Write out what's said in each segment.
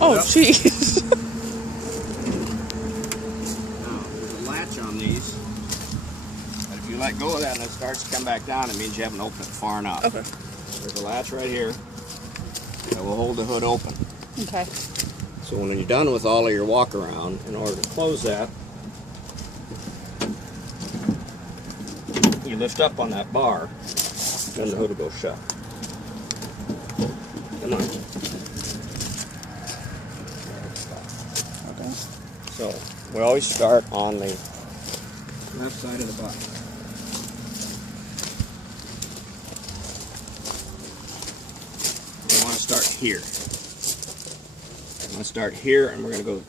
Oh, jeez. Now, there's a latch on these. But if you let go of that and it starts to come back down, it means you haven't opened it far enough. Okay. There's a latch right here that will hold the hood open. Okay. So when you're done with all of your walk around, in order to close that, you lift up on that bar, then the hood will go shut. Come on. Okay. So we always start on the left side of the bus. We want to start here. I'm going to start here and we're going to go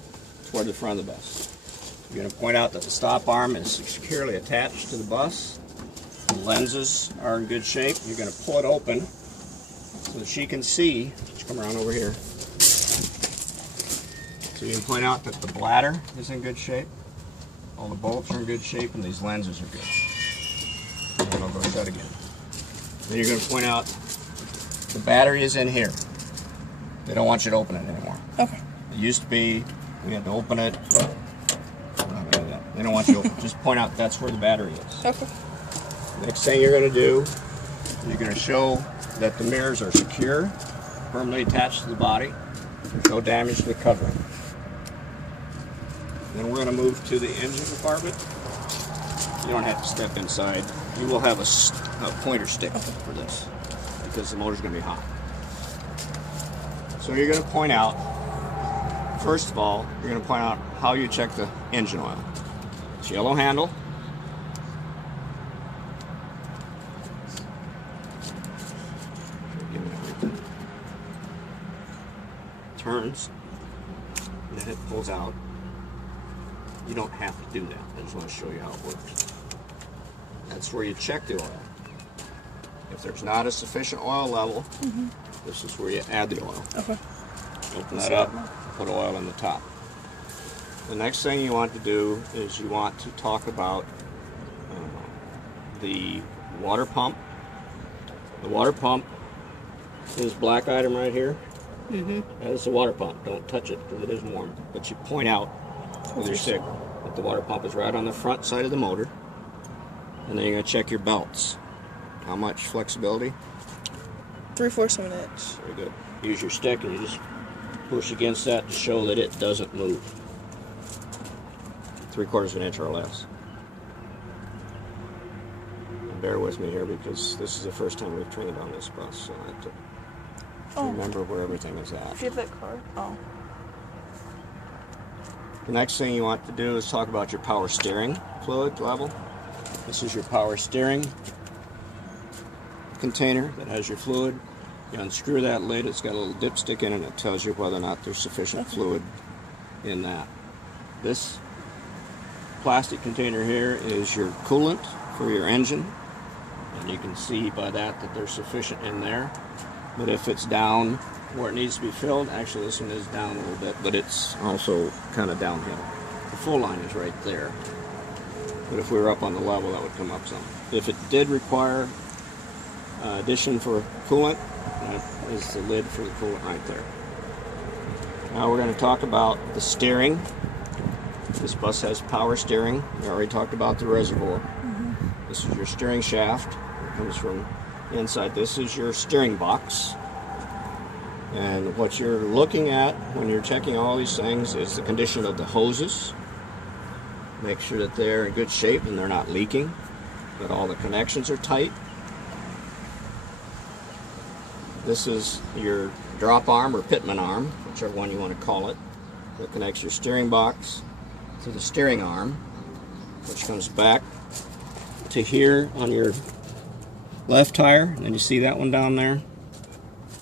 toward the front of the bus. You're going to point out that the stop arm is securely attached to the bus. The lenses are in good shape. You're going to pull it open so that she can see. Let's come around over here. So you can point out that the bladder is in good shape. All the bolts are in good shape and these lenses are good. And then I'll go shut again. Then you're going to point out the battery is in here. They don't want you to open it anymore. Okay. It used to be we had to open it. We're not gonna do that. They don't want you to open it. Just point out that's where the battery is. Okay. Next thing you're going to do, you're going to show that the mirrors are secure, firmly attached to the body. There's no damage to the covering. Then we're going to move to the engine compartment. You don't have to step inside. You will have a pointer stick for this because the motor's going to be hot. So you're going to point out, first of all, you're going to point out how you check the engine oil. It's yellow handle. Turns, and then it pulls out. You don't have to do that. I just want to show you how it works. That's where you check the oil. If there's not a sufficient oil level, this is where you add the oil. Okay. Open that up, put oil in the top. The next thing you want to do is you want to talk about the water pump. The water pump is black item right here. That is the water pump. Don't touch it because it is warm. But you point out with your stick that the water pump is right on the front side of the motor. And then you're going to check your belts. How much flexibility? 3/4 of an inch. Very good. Use your stick and you just push against that to show that it doesn't move. 3/4 of an inch or less. Bear with me here because this is the first time we've trained on this bus, so I have to remember where everything is at. Do you have that card? Oh. The next thing you want to do is talk about your power steering fluid level. This is your power steering container that has your fluid. You unscrew that lid, it's got a little dipstick in it, and it tells you whether or not there's sufficient fluid in that. This plastic container here is your coolant for your engine, and you can see by that that there's sufficient in there. But if it's down where it needs to be filled, actually this one is down a little bit, but it's also kind of downhill. The full line is right there. But if we were up on the level, that would come up some. If it did require addition for coolant, that is the lid for the coolant right there. Now we're going to talk about the steering. This bus has power steering. We already talked about the reservoir. This is your steering shaft. It comes from inside. This is your steering box. And what you're looking at when you're checking all these things is the condition of the hoses. Make sure that they're in good shape and they're not leaking, that all the connections are tight. This is your drop arm or pitman arm, whichever one you want to call it, that connects your steering box to the steering arm, which comes back to here on your left tire. And you see that one down there?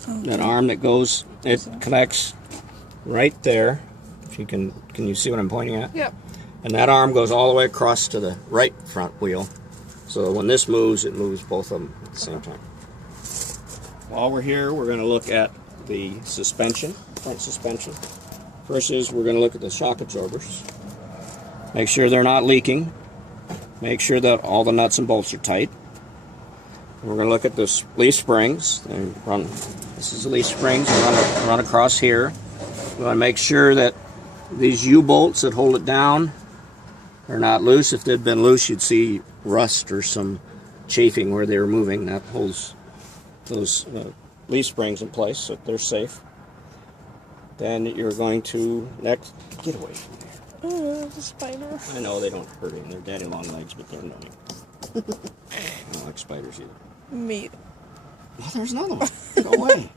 Okay. That arm that goes, it connects right there. If you can you see what I'm pointing at? Yep. And that arm goes all the way across to the right front wheel. So when this moves, it moves both of them at the same time. While we're here, we're going to look at the suspension, front suspension. First is we're going to look at the shock absorbers. Make sure they're not leaking. Make sure that all the nuts and bolts are tight. And we're going to look at the leaf springs. This is the leaf springs. Run across here. We want to make sure that these U-bolts that hold it down are not loose. If they'd been loose, you'd see rust or some chafing where they were moving. That holds those leaf springs in place so they're safe. Then you're going to next get away from there. Oh, there's a spider. I know they don't hurt him. They're daddy long legs, but they're annoying. I don't like spiders either. Me. Oh, there's another one. Go away.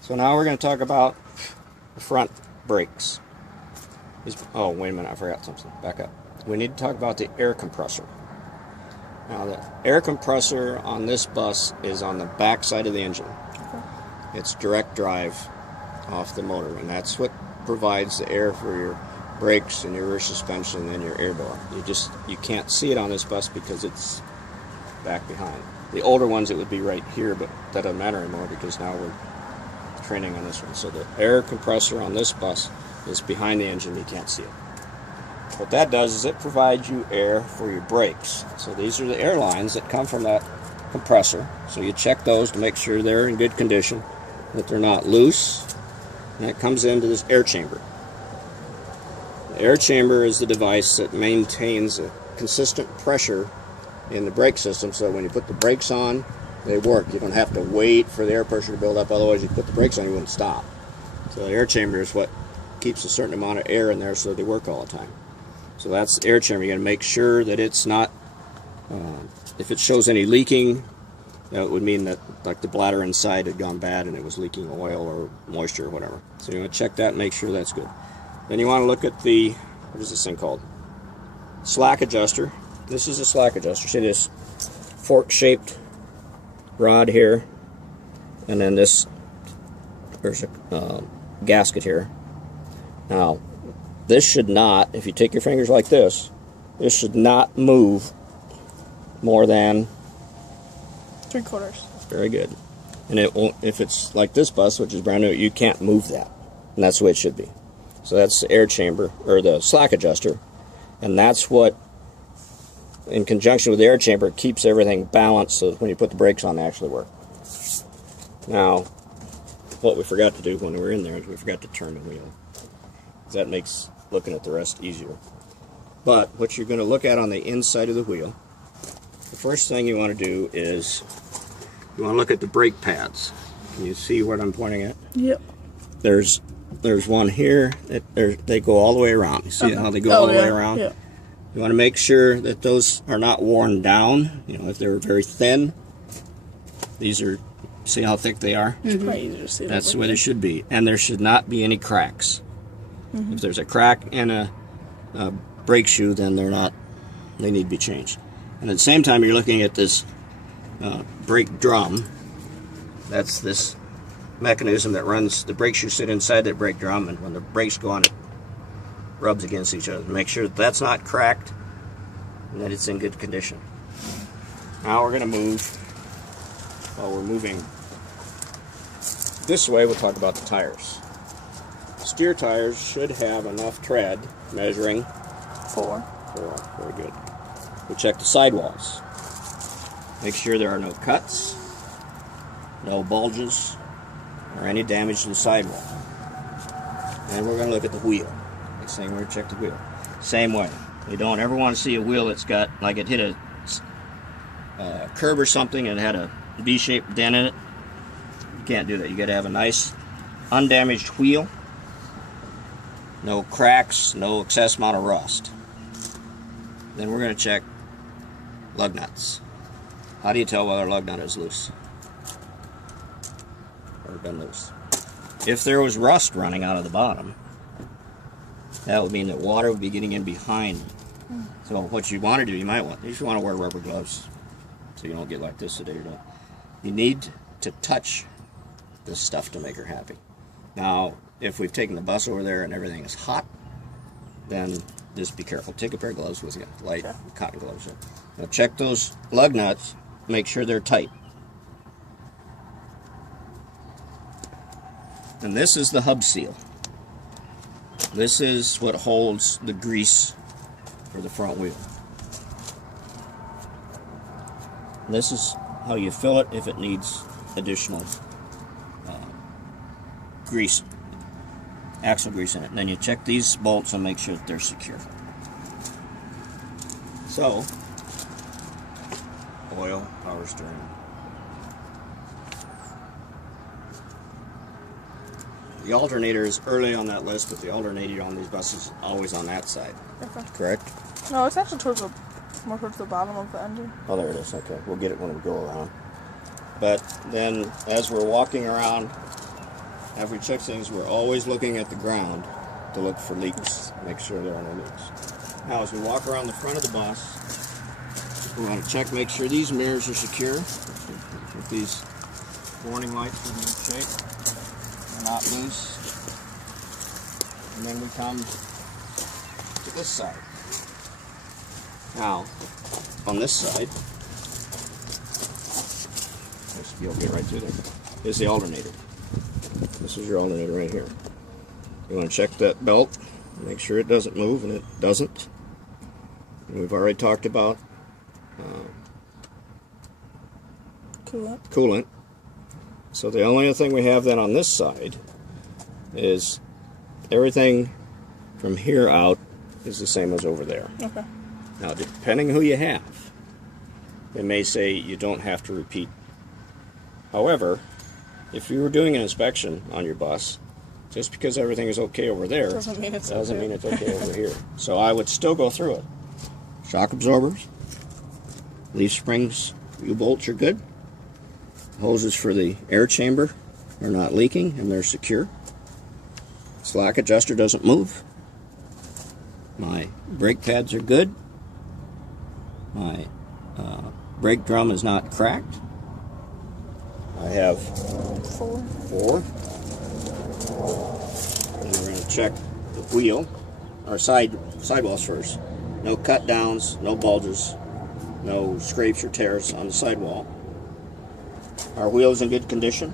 So now we're going to talk about the front brakes. Oh, wait a minute. I forgot something. Back up. We need to talk about the air compressor. Now, the air compressor on this bus is on the back side of the engine. Okay. It's direct drive off the motor, and that's what provides the air for your brakes and your rear suspension and your air door. You can't see it on this bus because it's back behind. The older ones it would be right here, but that doesn't matter anymore because now we're training on this one. So the air compressor on this bus is behind the engine. You can't see it. What that does is it provides you air for your brakes. So these are the air lines that come from that compressor. So you check those to make sure they're in good condition, that they're not loose. And it comes into this air chamber. The air chamber is the device that maintains a consistent pressure in the brake system, so when you put the brakes on, they work. You don't have to wait for the air pressure to build up, otherwise you put the brakes on, you wouldn't stop. So the air chamber is what keeps a certain amount of air in there so they work all the time. So that's the air chamber. You got to make sure that it's not, if it shows any leaking, that would mean that like the bladder inside had gone bad and it was leaking oil or moisture or whatever. So you want to check that and make sure that's good. Then you want to look at the, what is this thing called? Slack adjuster. This is a slack adjuster. See this fork-shaped rod here, and then this, there's a gasket here. Now, this should not, if you take your fingers like this should not move more than 3/4. Very good. And it won't, if it's like this bus, which is brand new, you can't move that. And that's the way it should be. So that's the air chamber, or the slack adjuster. And that's what, in conjunction with the air chamber, keeps everything balanced so that when you put the brakes on, they actually work. Now, what we forgot to do when we were in there is we forgot to turn the wheel. That makes looking at the rest easier. But what you're going to look at on the inside of the wheel, the first thing you want to do is you want to look at the brake pads. Can you see what I'm pointing at? Yep. There's one here that they go all the way around. You see how they go all the way around? Yeah. You want to make sure that those are not worn down. You know, if they're very thin, these are, see how thick they are? It's quite easy to see. That's the way they should be. And there should not be any cracks. If there's a crack in a brake shoe, then they need to be changed. And at the same time, you're looking at this brake drum. That's this mechanism that runs, the brake shoes sit inside that brake drum, and when the brakes go on, it rubs against each other. Make sure that that's not cracked and that it's in good condition. Now we're going to move, while we're moving this way, we'll talk about the tires. Steer tires should have enough tread, measuring 4. 4. Very good. We check the sidewalls. Make sure there are no cuts, no bulges, or any damage to the sidewall. And we're going to look at the wheel. Next thing, we're going to check the wheel. Same way. You don't ever want to see a wheel that's got, like it hit a curb or something and it had a V-shaped dent in it. You can't do that. You got to have a nice, undamaged wheel. No cracks, no excess amount of rust. Then we're going to check lug nuts. How do you tell whether a lug nut is loose or been loose? If there was rust running out of the bottom, that would mean that water would be getting in behind. So what you want to do, you want to wear rubber gloves so you don't get like this today. You need to touch this stuff to make her happy. Now, if we've taken the bus over there and everything is hot, then just be careful. Take a pair of gloves with you, light cotton gloves. Now check those lug nuts, make sure they're tight. And this is the hub seal. This is what holds the grease for the front wheel. This is how you fill it if it needs additional grease axle grease in it. And then you check these bolts and make sure that they're secure. So, oil, power steering. The alternator is early on that list, but the alternator on these buses is always on that side. Okay. Correct? No, it's actually more towards the bottom of the engine. Oh, there it is. Okay, we'll get it when we go around. But then, as we're walking around, after we check things, we're always looking at the ground to look for leaks. Make sure there are no leaks. Now, as we walk around the front of the bus, we want to check, make sure these mirrors are secure. With these warning lights are in good shape. They're not loose. And then we come to this side. Now, on this side, you'll get right through there, is the alternator. This is your alternator right here. You want to check that belt, make sure it doesn't move, and it doesn't. And we've already talked about coolant. So the only other thing we have then on this side is everything from here out is the same as over there. Okay. Now, depending who you have, they may say you don't have to repeat. However, if you were doing an inspection on your bus, just because everything is okay over there doesn't mean it's okay over here. So I would still go through it. Shock absorbers, leaf springs, U-bolts are good. Hoses for the air chamber are not leaking and they're secure. Slack adjuster doesn't move. My brake pads are good. My brake drum is not cracked. I have 4. And we're going to check the wheel, our sidewalls first. No cut downs, no bulges, no scrapes or tears on the sidewall. Our wheel is in good condition.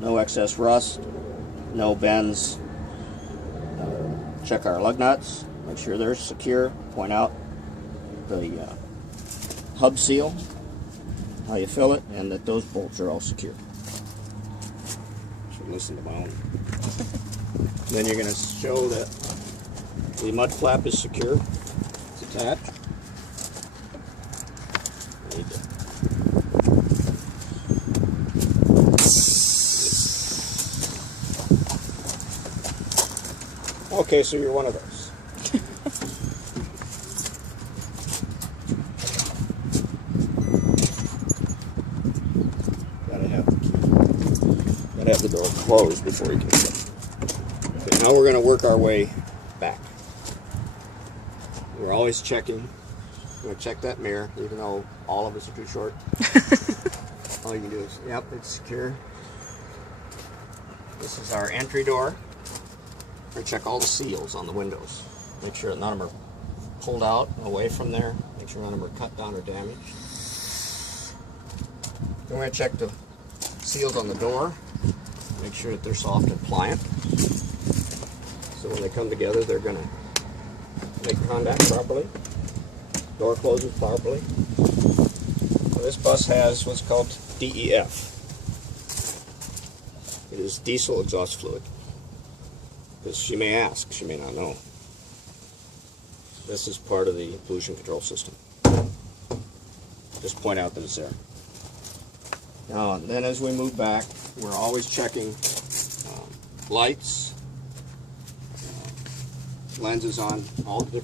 No excess rust, no bends. Check our lug nuts, make sure they're secure. Point out the hub seal, how you fill it, and that those bolts are all secure. Should listen to my own. Then you're going to show that the mud flap is secure. It's attached. Okay, so you're one of those. Gotta have the key. Gotta have the door closed before you can get it. Okay, now we're gonna work our way back. We're always checking. We're gonna check that mirror, even though all of us are too short. All you can do is, yep, it's secure. This is our entry door. We're going to check all the seals on the windows. Make sure that none of them are pulled out away from there. Make sure none of them are cut down or damaged. Then we're going to check the seals on the door. Make sure that they're soft and pliant. So when they come together, they're going to make contact properly. Door closes properly. So this bus has what's called DEF. It is diesel exhaust fluid. Because she may ask, she may not know. This is part of the pollution control system. Just point out that it's there. Now, then as we move back, we're always checking lights, lenses on all the different